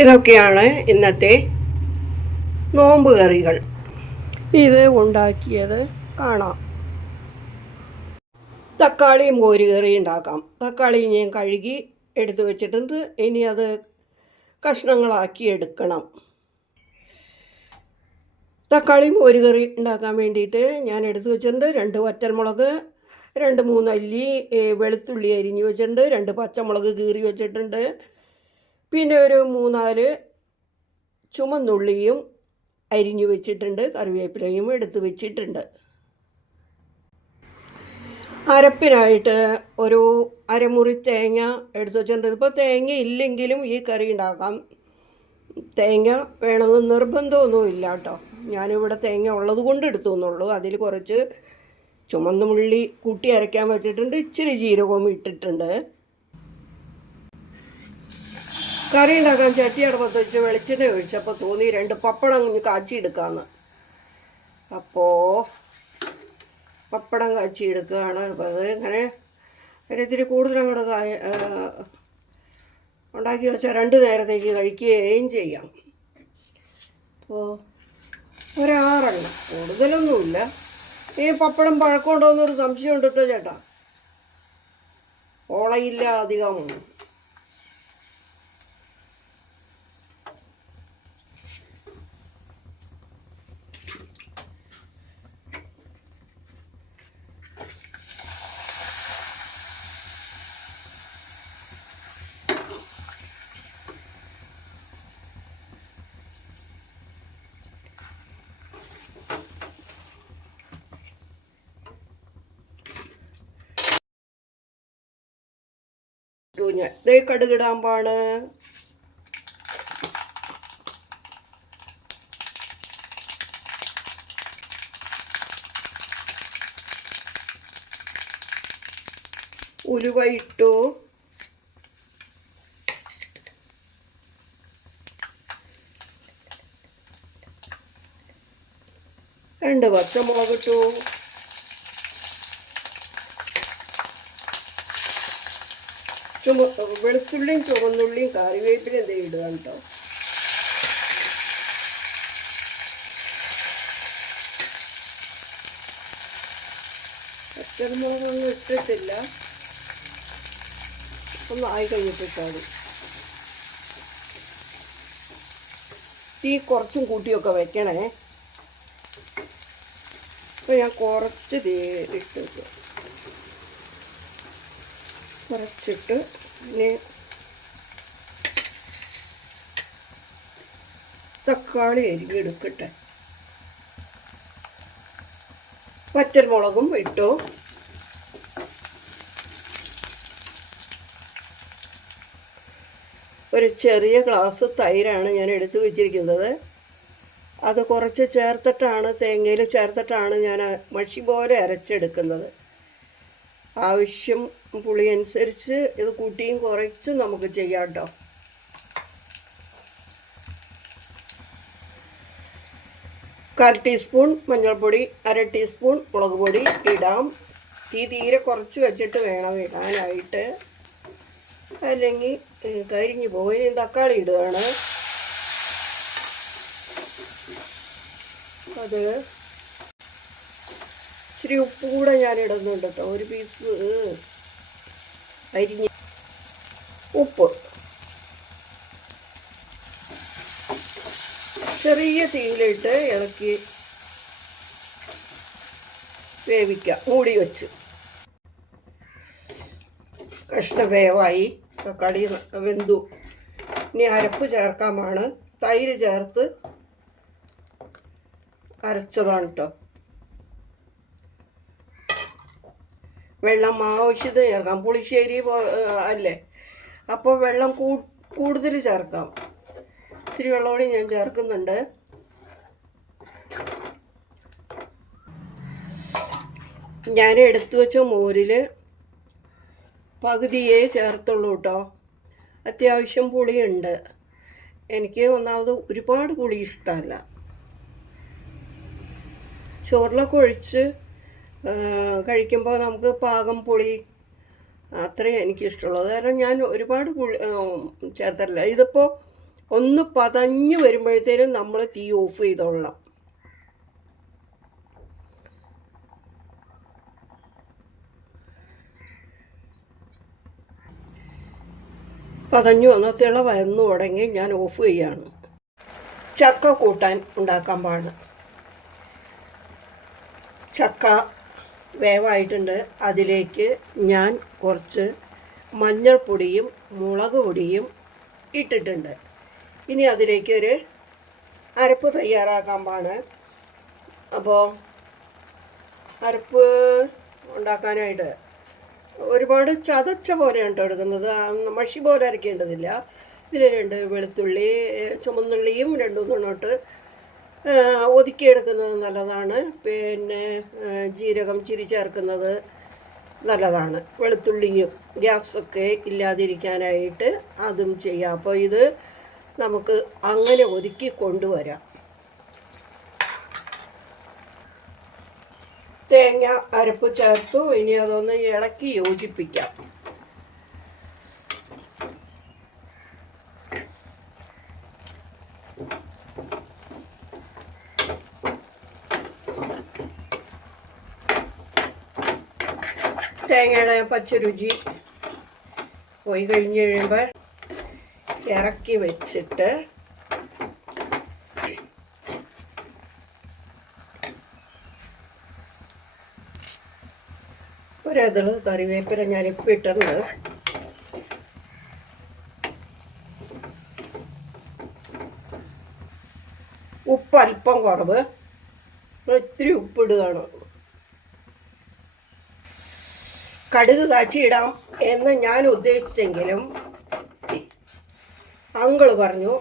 ഇതൊക്കെയാണ് ഇന്നത്തെ നോമ്പ് കറികൾ. ഇത് ഉണ്ടാക്കിയത് കാണാം. തക്കാളിയും മോരുകറി ഉണ്ടാക്കാം. തക്കാളി ഞാൻ കഴുകി എടുത്തു വെച്ചിട്ടുണ്ട്. ഇനി അത് കഷ്ണങ്ങളാക്കി എടുക്കണം. തക്കാളി മോരുകറി ഉണ്ടാക്കാൻ വേണ്ടിയിട്ട് ഞാൻ എടുത്തു വെച്ചിട്ടുണ്ട് 2 വറ്റൽമുളക്, 2-3 അല്ലി വെളുത്തുള്ളി അരിഞ്ഞ് വെച്ചിട്ടുണ്ട്, 2 പച്ചമുളക് കീറി വെച്ചിട്ടുണ്ട്, പിന്നെ ഒരു 3-4 ചുമന്നുള്ളിയും അരിഞ്ഞു വെച്ചിട്ടുണ്ട്, കറിവേപ്പിലയും എടുത്ത് വെച്ചിട്ടുണ്ട്. അരപ്പിനായിട്ട് ഒരു അരമുറി തേങ്ങ എടുത്ത് വെച്ചിട്ടുണ്ട്. ഇപ്പോൾ തേങ്ങ ഇല്ലെങ്കിലും ഈ കറി ഉണ്ടാക്കാം. തേങ്ങ വേണമെന്ന് നിർബന്ധമൊന്നുമില്ല കേട്ടോ. ഞാനിവിടെ തേങ്ങ ഉള്ളത് കൊണ്ട് എടുത്തു എന്നുള്ളൂ. അതിൽ കുറച്ച് ചുമന്നുള്ളി കൂട്ടി അരയ്ക്കാൻ വെച്ചിട്ടുണ്ട്, ഇച്ചിരി ജീരകവും ഇട്ടിട്ടുണ്ട്. കറി ഉണ്ടാക്കാൻ ചട്ടി അടുപ്പത്ത് വെച്ച് വെളിച്ചെണ്ണ ഒഴിച്ചപ്പോൾ തോന്നി 2 പപ്പടം കാച്ചിയെടുക്കാമെന്ന്. അപ്പോൾ പപ്പടം കാച്ചിയെടുക്കുകയാണ്. അപ്പോൾ അത് ഇങ്ങനെ ഇത്തിരി കൂടുതൽ അങ്ങോട്ട് ഉണ്ടാക്കി വെച്ചാൽ 2 നേരത്തേക്ക് കഴിക്കുകയും ചെയ്യാം. അപ്പോൾ 6 കൂടുതലൊന്നുമില്ല. ഈ പപ്പടം പഴക്കമുണ്ടോ എന്നൊരു സംശയം ഉണ്ട് കേട്ടോ ചേട്ടാ. ഓളയില്ല അധികം. കടുകിടാൻ പാണ്. ഉലുവ ഇട്ടു. രണ്ട് പച്ചമുളക് ഇട്ടു. വെളുത്തുള്ളിയും ചുവന്നുള്ളിയും കറിവേപ്പിലും എന്തെങ്കിലും ഇടുക കേട്ടോ. പച്ചമുളകൊന്നും ഇട്ടിട്ടില്ല. ഒന്ന് ആയി കഴിഞ്ഞിട്ടിട്ടാണ്. തീ കുറച്ചും കൂട്ടിയൊക്കെ വെക്കണേ. അപ്പോൾ ഞാൻ കുറച്ച് തീ ഇട്ട് വെക്കും. കുറച്ചിട്ട് ഇനി തക്കാളി അരിഞ്ഞെടുക്കട്ടെ. വറ്റൽമുളകും ഇട്ടു. ഒരു ചെറിയ ഗ്ലാസ് തൈരാണ് ഞാൻ എടുത്തു വെച്ചിരിക്കുന്നത്. അത് കുറച്ച് ചേർത്തിട്ടാണ്, തേങ്ങയിൽ ചേർത്തിട്ടാണ് ഞാൻ മഷി പോലെ അരച്ചെടുക്കുന്നത്. ആവശ്യം പുളി അനുസരിച്ച് ഇത് കൂട്ടിയും കുറച്ചും നമുക്ക് ചെയ്യാം കേട്ടോ. കാൽ ടീസ്പൂൺ മഞ്ഞൾപ്പൊടി, 1/2 ടീസ്പൂൺ മുളക് പൊടി ഇടാം. തീരെ കുറച്ച് വെച്ചിട്ട് വേണം ഇടാനായിട്ട്, അല്ലെങ്കിൽ കരിഞ്ഞു പോയി. തക്കാളി ഇടുകയാണ്. അത് ഇച്ചിരി ഉപ്പ് കൂടെ ഞാൻ ഇടുന്നുണ്ട് കേട്ടോ. 1 പീസ് അരിഞ്ഞ് ഉപ്പ്. ചെറിയ തീയിലിട്ട് ഇളക്കി വേവിക്കാം മൂടി വെച്ച്. കഷ്ണം വേവായി, തക്കാളി വെന്തു. ഇനി അരപ്പ് ചേർക്കാമാണ്. തൈര് ചേർത്ത് അരച്ചതാണ് കേട്ടോ. വെള്ളം ആവശ്യത്തിന് ചേർക്കാം. പുളിശ്ശേരി അല്ലേ, അപ്പോൾ വെള്ളം കൂടുതൽ ചേർക്കാം. ഇത്തിരി വെള്ളമോടെ ഞാൻ ചേർക്കുന്നുണ്ട്. ഞാൻ എടുത്തു വെച്ച മോരിൽ പകുതിയേ ചേർത്തുള്ളൂ കേട്ടോ. അത്യാവശ്യം പുളിയുണ്ട്. എനിക്ക് ഒന്നാമത് ഒരുപാട് പുളി ഇഷ്ടമല്ല. ചോറിലൊക്കെ ഒഴിച്ച് കഴിക്കുമ്പോൾ നമുക്ക് പാകം പുളി അത്രയും എനിക്കിഷ്ടമുള്ളത്. കാരണം ഞാൻ ഒരുപാട് പുളി ചേർത്തല്ല. ഇതിപ്പോൾ ഒന്ന് പതഞ്ഞ് വരുമ്പോഴത്തേനും നമ്മൾ തീ ഓഫ് ചെയ്തോളണം. പതഞ്ഞു വന്ന തിളവന്നു തുടങ്ങി ഞാൻ ഓഫ് ചെയ്യാണ്. ചക്ക കൂട്ടാൻ ഉണ്ടാക്കാൻ പാണ്. ചക്ക വേവായിട്ടുണ്ട്. അതിലേക്ക് ഞാൻ കുറച്ച് മഞ്ഞൾപ്പൊടിയും മുളക് പൊടിയും ഇട്ടിട്ടുണ്ട്. ഇനി അതിലേക്ക് ഒരു അരപ്പ് തയ്യാറാക്കാൻ പാണ്. അപ്പോൾ അരപ്പ് ഉണ്ടാക്കാനായിട്ട് ഒരുപാട് ചതച്ച പോലെയാണ് കേട്ടോ എടുക്കുന്നത്. മഷി പോലെ അരയ്ക്കേണ്ടതില്ല. ഇതിൽ 2 വെളുത്തുള്ളി, ചുമന്നുള്ളിയും 2 തൊട്ട് ഒതുക്കിയെടുക്കുന്നത് നല്ലതാണ്. പിന്നെ ജീരകം ചിരി ചേർക്കുന്നത് നല്ലതാണ്. വെളുത്തുള്ളിയും ഗ്യാസൊക്കെ ഇല്ലാതിരിക്കാനായിട്ട് അതും ചെയ്യാം. അപ്പോൾ ഇത് നമുക്ക് അങ്ങനെ ഒതുക്കി കൊണ്ടുവരാം. തേങ്ങ അരപ്പ് ചേർത്തു. ഇനി അതൊന്ന് ഇളക്കി യോജിപ്പിക്കാം. തേങ്ങയുടെ പച്ചരുചി പോയി കഴിഞ്ഞ് കഴിയുമ്പോൾ ഇറക്കി വെച്ചിട്ട് ഒരതിൽ കറിവേപ്പില ഞാനിപ്പോൾ ഇട്ടിട്ടുണ്ട്. ഉപ്പ് അല്പം കുറവ്, ഇത്തിരി ഉപ്പിടുകയാണ്. കടുക് കാച്ചിയിടാം എന്ന് ഞാൻ ഉദ്ദേശിച്ചെങ്കിലും അങ്കിള് പറഞ്ഞു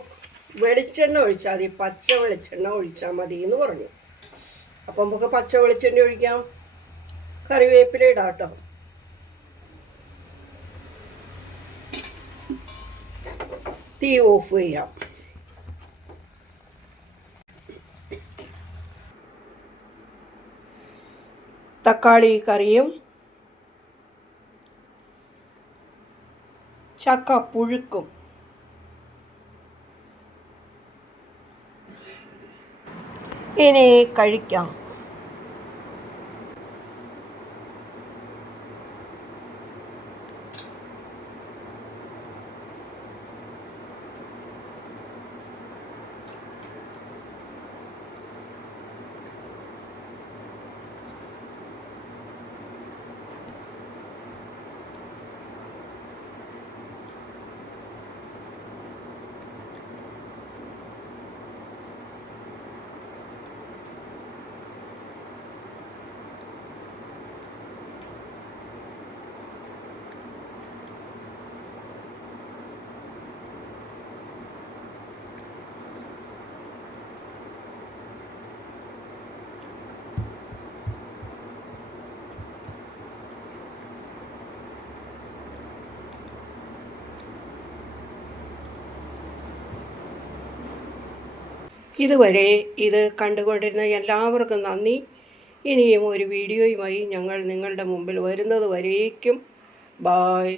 വെളിച്ചെണ്ണ ഒഴിച്ചാൽ മതി, പച്ച വെളിച്ചെണ്ണ ഒഴിച്ചാൽ മതി എന്ന് പറഞ്ഞു. അപ്പം നമുക്ക് പച്ച വെളിച്ചെണ്ണ ഒഴിക്കാം. കറിവേപ്പില ഇടാം കേട്ടോ. തീ ഓഫ് ചെയ്യാം. തക്കാളി കറിയും ചക്ക പുഴുക്കും ഇനി കഴിക്കാം. ഇതുവരെ ഇത് കണ്ടുകൊണ്ടിരുന്ന എല്ലാവർക്കും നന്ദി. ഇനിയും ഒരു വീഡിയോയുമായി ഞങ്ങൾ നിങ്ങളുടെ മുമ്പിൽ വരുന്നത് വരേക്കും ബായ്.